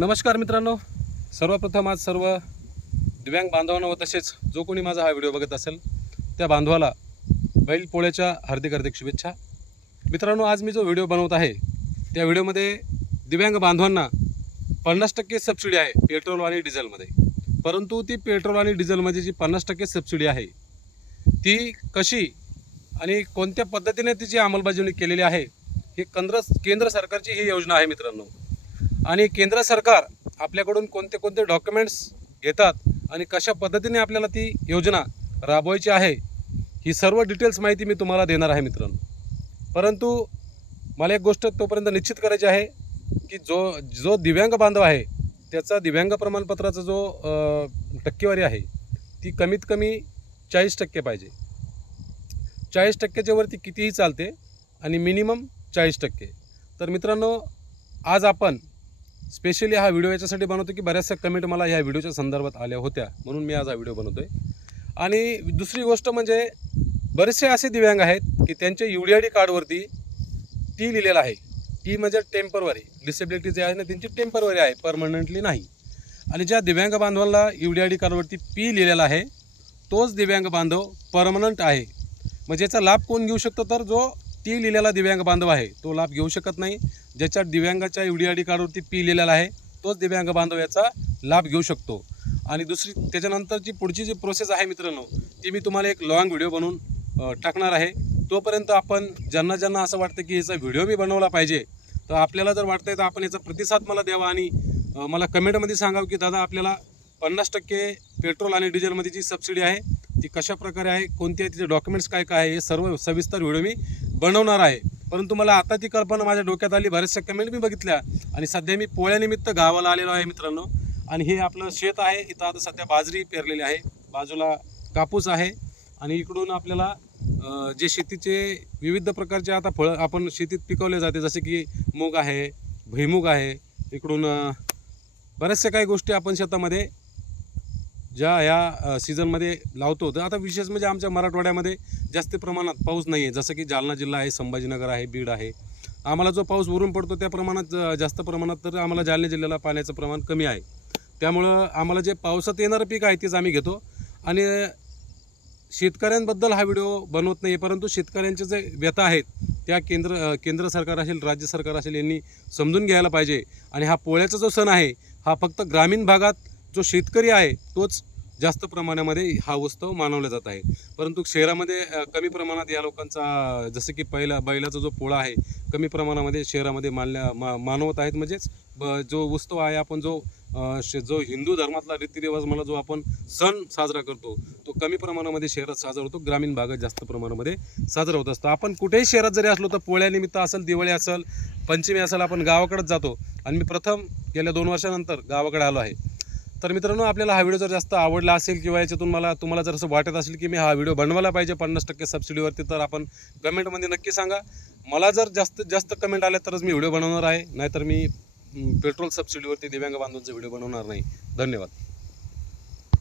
नमस्कार मित्रांनो. सर्वप्रथम आज सर्व दिव्यांग बांधवांना व तसेच जो कोणी माझा हा व्हिडिओ बघत असेल त्या बांधवाला बैल पोळ्याच्या हार्दिक हार्दिक शुभेच्छा. मित्रांनो आज मी जो व्हिडिओ बनवत आहे त्या व्हिडिओमध्ये दिव्यांग बांधवांना पन्नास टक्के सबसिडी आहे पेट्रोल आणि डिझेलमध्ये. परंतु ती पेट्रोल आणि डिझेलमध्ये जी पन्नास टक्के सबसिडी आहे ती कशी आणि कोणत्या पद्धतीने तिची अंमलबजावणी केलेली आहे ही केंद्र केंद्र सरकारची ही योजना आहे मित्रांनो. आणि केंद्र सरकार आपल्याकडून कोणते कोणते डॉक्युमेंट्स घेतात आणि कशा पद्धतीने आपल्याला ती योजना राबवायची आहे ही सर्व डिटेल्स माहिती मी तुम्हाला देणार आहे मित्रांनो. परंतु मला एक गोष्ट तोपर्यंत निश्चित करायची आहे की जो जो दिव्यांग बांधव आहे त्याचा दिव्यांग प्रमाणपत्राचा जो टक्केवारी आहे ती कमीत कमी चाळीस टक्के पाहिजे. चाळीस टक्क्याच्या वरती कितीही चालते आणि मिनिमम चाळीस टक्के. तर मित्रांनो आज आपण स्पेशली हा व्हिडिओ याच्यासाठी बनवतो की बऱ्याचशा कमेंट मला ह्या व्हिडिओच्या संदर्भात आल्या होत्या. म्हणून मी आज हा व्हिडिओ आहे आणि दुसरी गोष्ट म्हणजे बरेचसे असे दिव्यांग आहेत की त्यांच्या यू डी आय डी कार्डवरती टी लिहिलेलं आहे. टी म्हणजे टेम्परवरी डिसेबिलिटी जे आहे ना त्यांची टेम्परवरी आहे परमनंटली नाही. आणि ज्या दिव्यांग बांधवांना यू डी आय डी कार्डवरती पी लिहिलेला आहे तोच दिव्यांग बांधव परमनंट आहे. म्हणजे याचा लाभ कोण घेऊ शकतो तर जो टी लिहिलेला दिव्यांग बांधव आहे. तो लाभ घेऊ शकत नाही. ज्याच्या दिव्यांगाच्या यू डी आय डी कार्डवरती पी लिहिलेला आहे तोच दिव्यांग बांधव याचा लाभ घेऊ शकतो. आणि दुसरी त्याच्यानंतर जी पुढची जी प्रोसेस आहे मित्रांनो ती मी तुम्हाला एक लॉंग व्हिडिओ बनवून टाकणार आहे. तोपर्यंत आपण ज्यांना ज्यांना असं वाटतं की याचा व्हिडिओ मी बनवला पाहिजे तर आपल्याला जर वाटतंय तर आपण याचा प्रतिसाद मला द्यावा आणि मला कमेंटमध्ये सांगावं की दादा आपल्याला पन्नास टक्के पेट्रोल आणि डिझेलमध्ये जी सबसिडी आहे ती कशा प्रकारे आहे कोणते आहे तिचे डॉक्युमेंट्स काय काय आहे हे सर्व सविस्तर व्हिडिओ मी बनवणार आहे. परंतु मला आता ती कल्पना माझ्या डोक्यात आली. बऱ्याचशा कमेंट मी बघितल्या. आणि सध्या मी पोळ्यानिमित्त गावाला आलेलो आहे मित्रांनो. आणि हे आपलं शेत आहे. इथं आता सध्या बाजरी पेरलेली आहे. बाजूला कापूस आहे. आणि इकडून आपल्याला जे शेतीचे विविध प्रकारचे आता फळं आपण शेतीत पिकवले जाते. जसे की मूग आहे भुईमूग आहे. इकडून बऱ्याचशा काही गोष्टी आपण शेतामध्ये ज्या ह्या सीझनमध्ये लावतो तर आता विशेष म्हणजे आमच्या मराठवाड्यामध्ये जास्त प्रमाणात पाऊस नाही आहे जसं की जालना जिल्हा आहे संभाजीनगर आहे बीड आहे. आम्हाला जो पाऊस वरून पडतो त्या प्रमाणात जास्त प्रमाणात तर आम्हाला जालना जिल्ह्याला पाण्याचं प्रमाण कमी आहे. त्यामुळं आम्हाला जे पावसात येणारं पीक आहे तेच आम्ही घेतो. आणि शेतकऱ्यांबद्दल हा व्हिडिओ बनवत नाही परंतु शेतकऱ्यांचे जे व्यथा आहेत त्या केंद्र केंद्र सरकार असेल राज्य सरकार असेल यांनी समजून घ्यायला पाहिजे. आणि हा पोळ्याचा जो सण आहे हा फक्त ग्रामीण भागात जो शेतकरी आहे तोच जास्त प्रमाणामध्ये हा उत्सव मानवला जात आहे. परंतु शहरामध्ये कमी प्रमाणात या लोकांचा जसं की पहिला बैलाचा जो पोळा आहे कमी प्रमाणामध्ये शहरामध्ये मानल्या मा मानवत आहेत. म्हणजेच ब- जो उत्सव आहे आपण जो जो हिंदू धर्मातला रीतिरिवाज मला जो आपण सण साजरा करतो तो कमी प्रमाणामध्ये शहरात साजरा होतो. ग्रामीण भागात जास्त प्रमाणामध्ये साजरा होत असतो. आपण कुठेही शहरात जरी असलो तर पोळ्यानिमित्त असेल दिवाळी असेल पंचमी असेल आपण गावाकडेच जातो. आणि मी प्रथम गेल्या दोन वर्षानंतर गावाकडे आलो आहे. तर मित्रांनो आपल्याला हा व्हिडिओ जर जास्त आवडला असेल किंवा याच्यातून मला तुम्हाला जर असं वाटत असेल की मी हा व्हिडिओ बनवायला पाहिजे पन्नास टक्के सबसिडीवरती तर आपण कमेंटमध्ये नक्की सांगा. मला जर जास्त जास्त कमेंट आल्या तरच मी व्हिडिओ बनवणार आहे. नाहीतर मी पेट्रोल सबसिडीवरती दिव्यांग बांधवांचा व्हिडिओ बनवणार नाही. धन्यवाद.